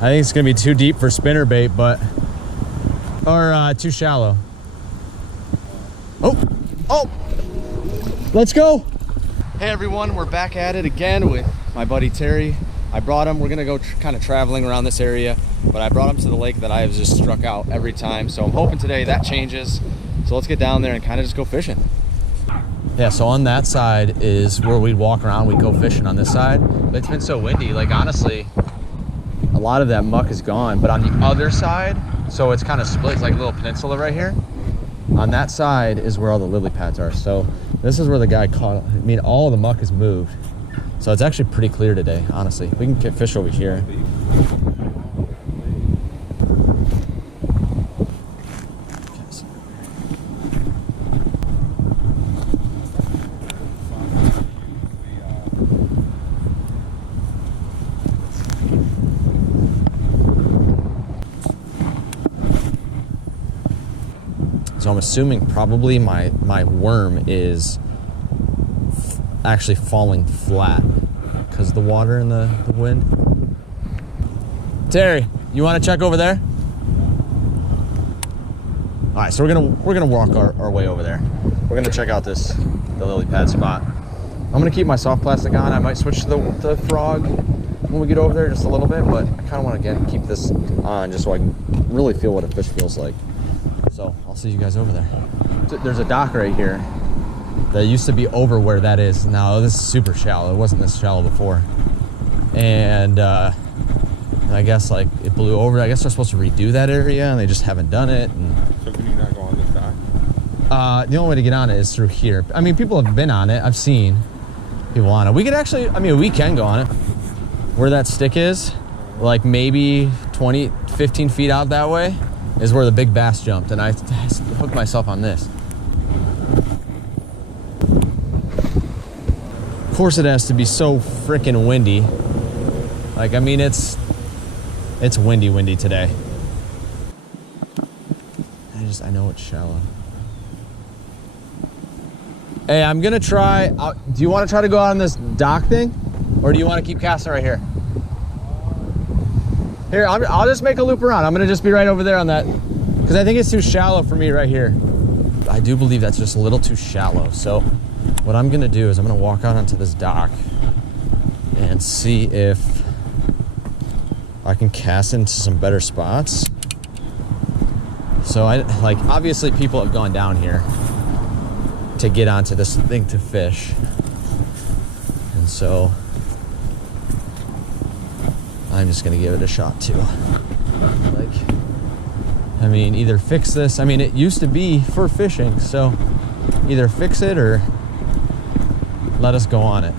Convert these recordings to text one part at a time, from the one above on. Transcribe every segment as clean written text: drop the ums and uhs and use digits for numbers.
I think it's gonna be too deep for spinnerbait, or too shallow. Oh, let's go. Hey everyone, we're back at it again with my buddy Terry. I brought him, we're gonna go kind of traveling around this area, but I brought him to the lake that I have just struck out every time. So I'm hoping today that changes. So let's get down there and kind of just go fishing. Yeah, so on that side is where we'd walk around, we'd go fishing on this side. But it's been so windy, like honestly, a lot of that muck is gone. But on the other side, so it's kind of split, it's like a little peninsula right here. On that side is where all the lily pads are. So this is where the guy caught, I mean, all the muck is moved. So it's actually pretty clear today, honestly. We can get fish over here. So I'm assuming probably my worm is actually falling flat because of the water and the wind. Terry, you want to check over there? All right, so we're gonna walk our way over there. We're gonna check out the lily pad spot. I'm gonna keep my soft plastic on. I might switch to the frog when we get over there just a little bit, but I kind of want to keep this on just so I can really feel what a fish feels like. So I'll see you guys over there. There's a dock right here that used to be over where that is. Now this is super shallow. It wasn't this shallow before. And I guess like it blew over. I guess they're supposed to redo that area and they just haven't done it. And, so can you not go on this dock? The only way to get on it is through here. I mean, people have been on it. I've seen people on it. We could actually, I mean, we can go on it. Where that stick is, like maybe 20, 15 feet out that way, is where the big bass jumped, and I hooked myself on this. Of course it has to be so freaking windy. Like, I mean, it's windy today. I know it's shallow. Hey, I'm gonna try, do you wanna try to go out on this dock thing? Or do you wanna keep casting right here? Here, I'll just make a loop around. I'm gonna just be right over there on that, because I think it's too shallow for me right here. I do believe that's just a little too shallow. So what I'm gonna do is I'm gonna walk out onto this dock and see if I can cast into some better spots. So obviously people have gone down here to get onto this thing to fish. And so I'm just gonna give it a shot too. I mean, either fix this. I mean, it used to be for fishing, so either fix it or let us go on it.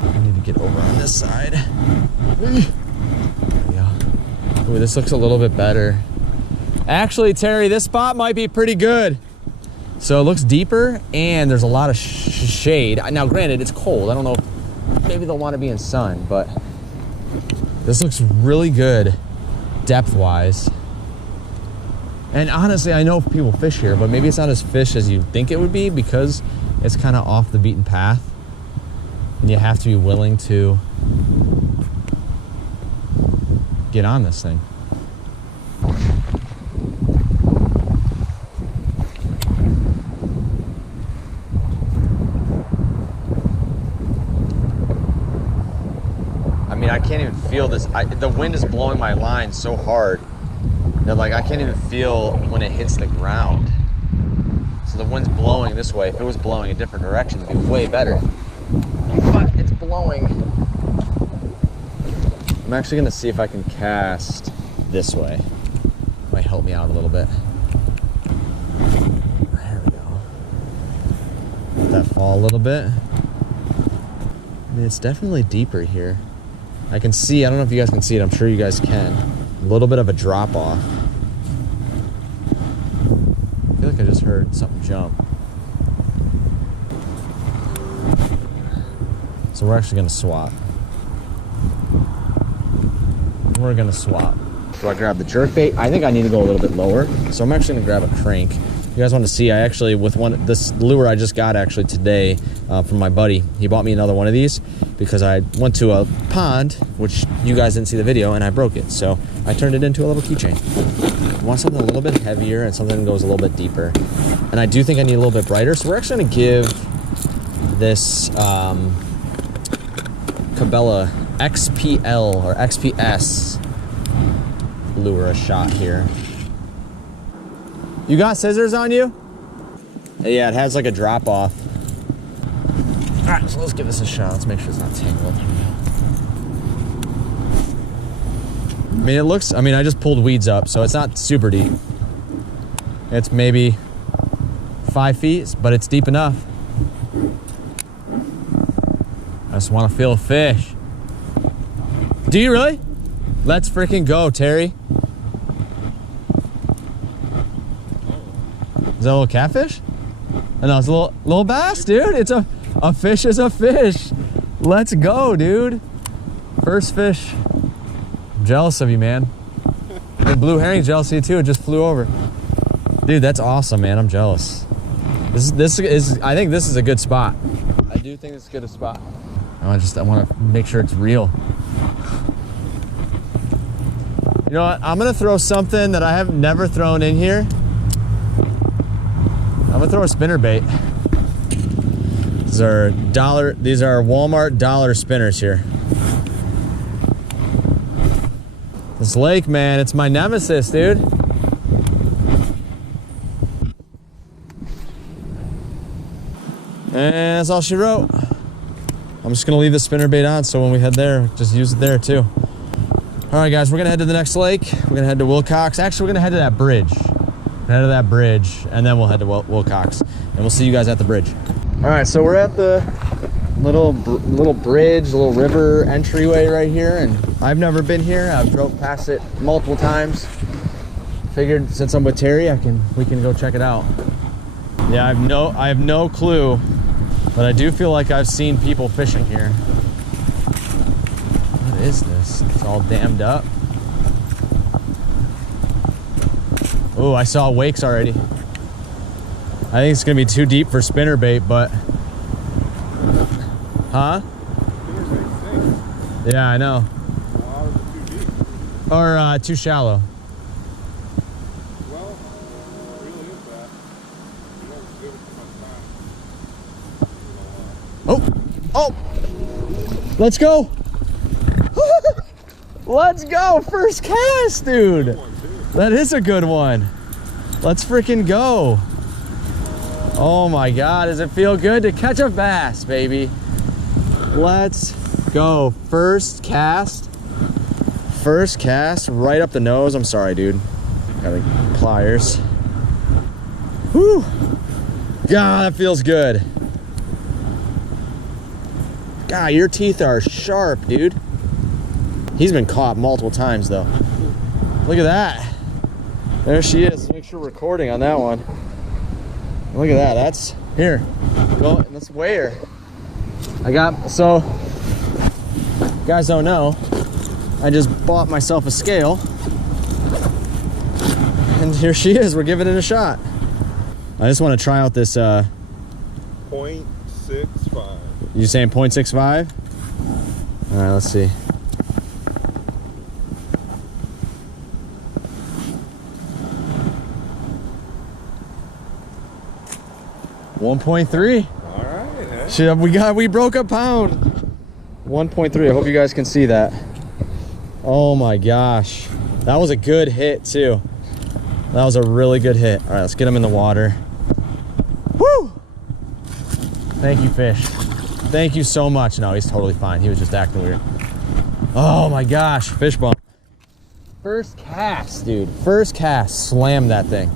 I need to get over on this side. There we go. Ooh, this looks a little bit better. Actually, Terry, this spot might be pretty good. So it looks deeper and there's a lot of shade. Now, granted, it's cold. I don't know, maybe they'll want to be in sun, but this looks really good depth-wise. And honestly, I know people fish here, but maybe it's not as fish as you think it would be because it's kind of off the beaten path. And you have to be willing to get on this thing. I mean, I can't even feel this. The wind is blowing my line so hard that I can't even feel when it hits the ground. So the wind's blowing this way. If it was blowing a different direction, it'd be way better. But it's blowing. I'm actually gonna see if I can cast this way. Might help me out a little bit. There we go. Let that fall a little bit. I mean, it's definitely deeper here. I can see, I don't know if you guys can see it, I'm sure you guys can. A little bit of a drop off. I feel like I just heard something jump. So we're actually gonna swap. We're gonna swap. So I grabbed the jerkbait. I think I need to go a little bit lower. So I'm actually gonna grab a crank. You guys want to see, I actually, with this lure I just got actually today from my buddy, he bought me another one of these because I went to a pond, which you guys didn't see the video, and I broke it. So I turned it into a little keychain. I want something a little bit heavier and something that goes a little bit deeper. And I do think I need a little bit brighter. So we're actually gonna give this Cabela XPL or XPS lure a shot here. You got scissors on you? Yeah, it has like a drop off. All right, so let's give this a shot. Let's make sure it's not tangled. I mean, it looks, I just pulled weeds up, so it's not super deep. It's maybe 5 feet, but it's deep enough. I just want to feel a fish. Do you really? Let's freaking go, Terry. Is that a little catfish? No, it's a little bass, dude. It's a fish is a fish. Let's go, dude. First fish. I'm jealous of you, man. And blue herring jealous of you too. It just flew over. Dude, that's awesome, man. I'm jealous. This is. I think this is a good spot. I do think it's a good spot. I want to make sure it's real. You know what? I'm gonna throw something that I have never thrown in here. I'm gonna throw a spinnerbait. These are Walmart dollar spinners here. This lake, man, it's my nemesis, dude. And that's all she wrote. I'm just gonna leave the spinnerbait on so when we head there, just use it there too. All right, guys, we're gonna head to the next lake. We're gonna head to Wilcox. Actually, we're gonna head to that bridge. Head to that bridge, and then we'll head to Wilcox, and we'll see you guys at the bridge. All right, so we're at the little bridge, little river entryway right here, and I've never been here. I've drove past it multiple times. Figured since I'm with Terry, we can go check it out. Yeah, I have no clue, but I do feel like I've seen people fishing here. What is this? It's all dammed up. Oh, I saw wakes already. I think it's gonna be too deep for spinnerbait, but huh? Yeah, I know. Wow, is it too deep? Or too shallow. Well, it really is that. You don't give it too much time. Oh, let's go. Let's go, first cast, dude. That is a good one. Let's freaking go. Oh my God, does it feel good to catch a bass, baby? Let's go. First cast right up the nose. I'm sorry, dude. Got the pliers. Whew. God, that feels good. God, your teeth are sharp, dude. He's been caught multiple times though. Look at that. There she is. Make sure we're recording on that one. Look at that. That's here. Go. Let's weigh her. So you guys don't know, I just bought myself a scale, and here she is. We're giving it a shot. I just want to try out this. 0.65. You saying 0.65? All right. Let's see. $1.3. All right. Hey. We broke a pound. 1.3. I hope you guys can see that. Oh my gosh, that was a good hit too. That was a really good hit. All right, let's get him in the water. Woo! Thank you, fish. Thank you so much. No, he's totally fine. He was just acting weird. Oh my gosh, fish bump. First cast, dude. First cast. Slam that thing.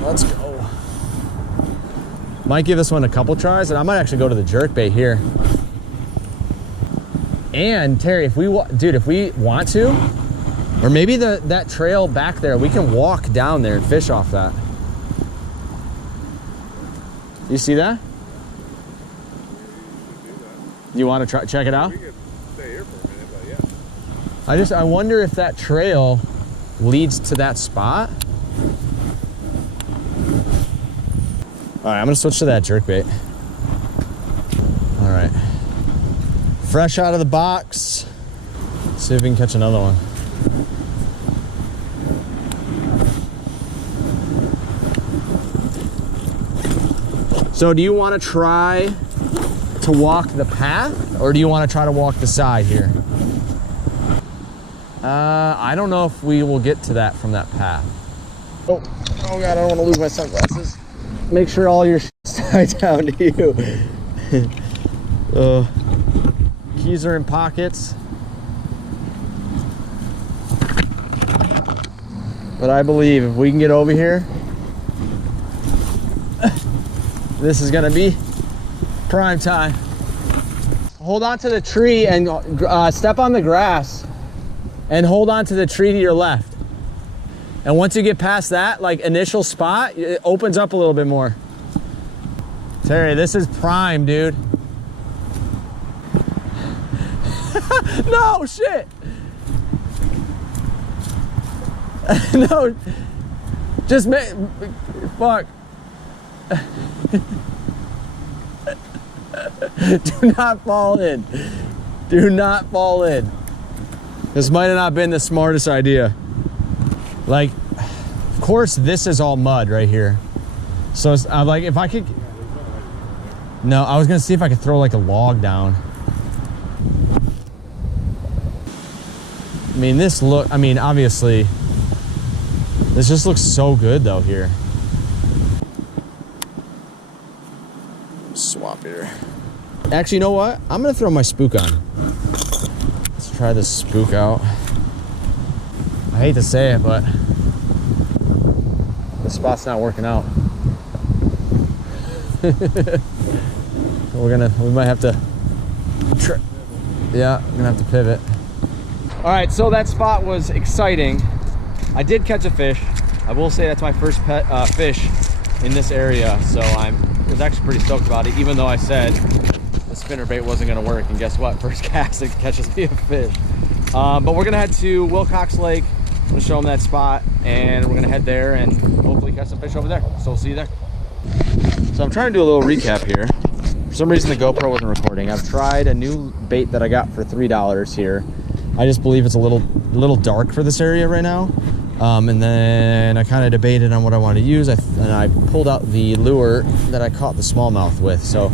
Let's go. Might give this one a couple tries, and I might actually go to the jerkbait here. And Terry, if we want to, or maybe that trail back there, we can walk down there and fish off that. You see that? Do You want to check it out? We could stay here for a minute, but I wonder if that trail leads to that spot. All right, I'm gonna switch to that jerkbait. All right, fresh out of the box. Let's see if we can catch another one. So do you want to try to walk the path, or do you want to try to walk the side here? I don't know if we will get to that from that path. Oh God, I don't want to lose my sunglasses. Make sure all your shit's tied down to you. Keys are in pockets. But I believe if we can get over here, this is gonna be prime time. Hold on to the tree and step on the grass and hold on to the tree to your left. And once you get past that, like initial spot, it opens up a little bit more. Terry, this is prime, dude. No, shit. No, just fuck. Do not fall in. Do not fall in. This might have not been the smartest idea. Like, of course, this is all mud right here. So I'm like, if I could. No, I was gonna see if I could throw like a log down. I mean, obviously, this just looks so good though here. Swap here. Actually, you know what? I'm gonna throw my spook on. Let's try this spook out. I hate to say it, but the spot's not working out. We might have to, yeah, we're gonna have to pivot. All right, so that spot was exciting. I did catch a fish. I will say that's my first fish in this area, so I was actually pretty stoked about it, even though I said the spinnerbait wasn't gonna work, and guess what? First cast, it catches me a fish. But we're gonna head to Wilcox Lake. I'm gonna show them that spot, and we're gonna head there and hopefully catch some fish over there. So we'll see you there. So I'm trying to do a little recap here. For some reason, the GoPro wasn't recording. I've tried a new bait that I got for $3 here. I just believe it's a little dark for this area right now. And then I kind of debated on what I wanted to use, and I pulled out the lure that I caught the smallmouth with. So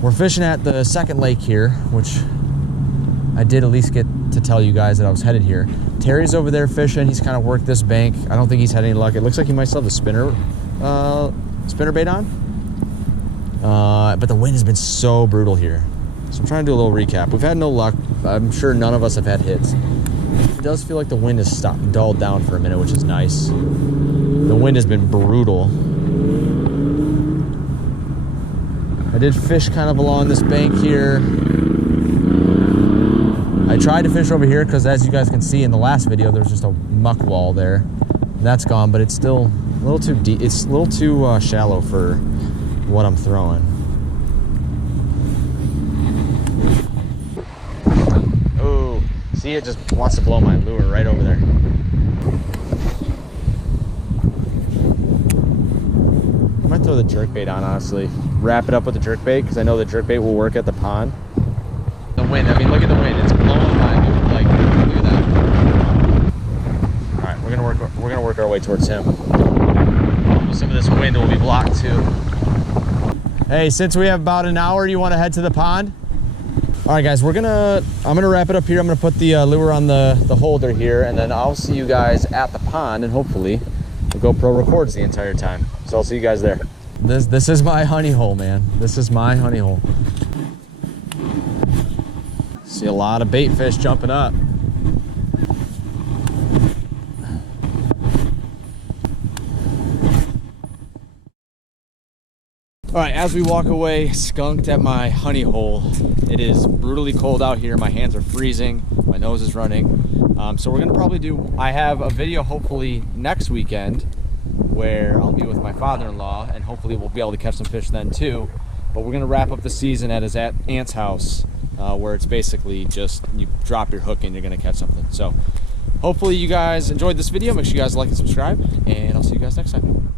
we're fishing at the second lake here, which I did at least get to tell you guys that I was headed here. Terry's over there fishing. He's kind of worked this bank. I don't think he's had any luck. It looks like he might still have the spinnerbait on. But the wind has been so brutal here. So I'm trying to do a little recap. We've had no luck. I'm sure none of us have had hits. It does feel like the wind has dulled down for a minute, which is nice. The wind has been brutal. I did fish kind of along this bank here. I tried to fish over here because, as you guys can see in the last video, there's just a muck wall there. That's gone, but it's still a little too deep. It's a little too shallow for what I'm throwing. Oh, see, it just wants to blow my lure right over there. I might throw the jerkbait on, honestly. Wrap it up with the jerkbait, because I know the jerkbait will work at the pond. The wind, I mean, look at the wind. It's blowing by, dude. Like, look at that. All right, we're gonna work our way towards him. Some of this wind will be blocked too. Hey, since we have about an hour, you want to head to the pond? All right, guys, I'm gonna wrap it up here. I'm gonna put the lure on the holder here, and then I'll see you guys at the pond, and hopefully the GoPro records the entire time. So I'll see you guys there. This is my honey hole, man. This is my honey hole. See a lot of bait fish jumping up. All right, as we walk away, skunked at my honey hole. It is brutally cold out here. My hands are freezing. My nose is running. So we're gonna probably I have a video hopefully next weekend where I'll be with my father-in-law, and hopefully we'll be able to catch some fish then too. But we're gonna wrap up the season at his aunt's house, where it's basically just you drop your hook and you're gonna catch something. So hopefully you guys enjoyed this video. Make sure you guys like and subscribe, and I'll see you guys next time.